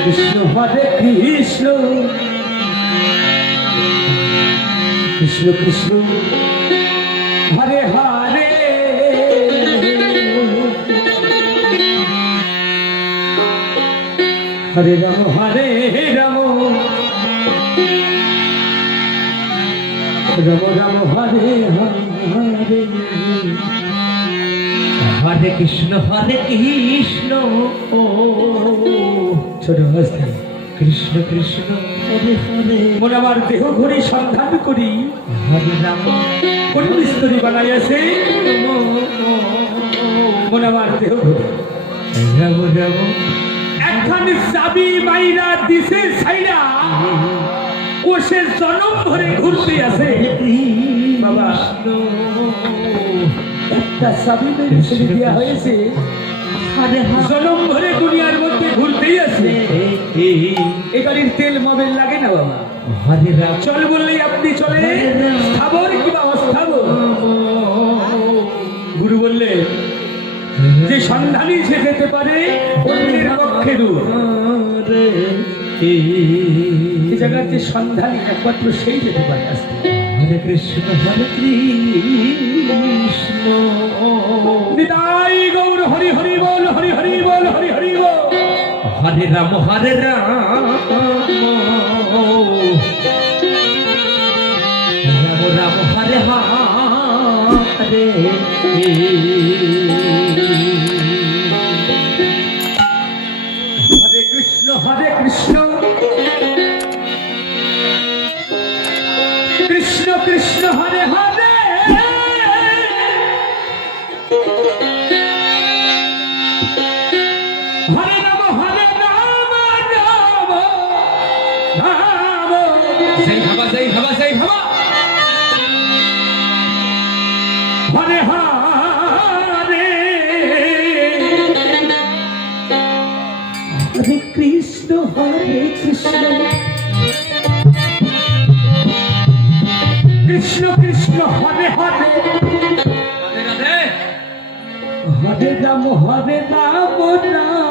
কৃষ্ণ কৃষ্ণ কৃষ্ণ হরে হরে হরে রাম হরে রাম রাম রাম হরে হরে হরে কৃষ্ণ ও ছোট অবস্থা কৃষ্ণ কৃষ্ণ হরে হরে মনে আমার দেহ ঘড়ি সন্ধান করি হরে রাম কোন মিস্ত্রি বানাইয়াছে মনে আমার দেহ ঘড়ি রাম রাম একখানি চাবি মাইরা দিছে ছাইরা ও সে জনম ধরে ঘুরতে আছে বাবা একটা চাবি মেরে ছেড়ে দেওয়া হয়েছে জনম ধরে দুনিয়ার মধ্যে ঘুরতেই আছে এই গাড়ির তেল মোবিল লাগে না বাবা হরে রাম চল বললেই আপনি চলে স্থাবর কিংবা অস্থাবর গুরু বললে যে সন্ধানী সে যেতে পারে অন্যের পক্ষে দূর এই জায়গার যে সন্ধানী একমাত্র সেই যেতে পারে আসতে হরে কৃষ্ণ নিতাই গৌর হরি হরি বল হরি হরি বল হরি হরি বল হরে রাম রাম হরে হরে হরে কৃষ্ণ কৃষ্ণ কৃষ্ণ হরে হরে হরে রাম জয় বাবা জয় বাবা জয় বাবা হরে হরে হরে কৃষ্ণ কৃষ্ণ কৃষ্ণ হরে হরে হরে রাম রাম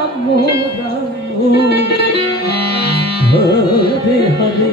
হরে হরে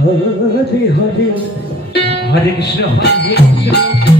হরে হরে হরে কৃষ্ণ হরে কৃষ্ণ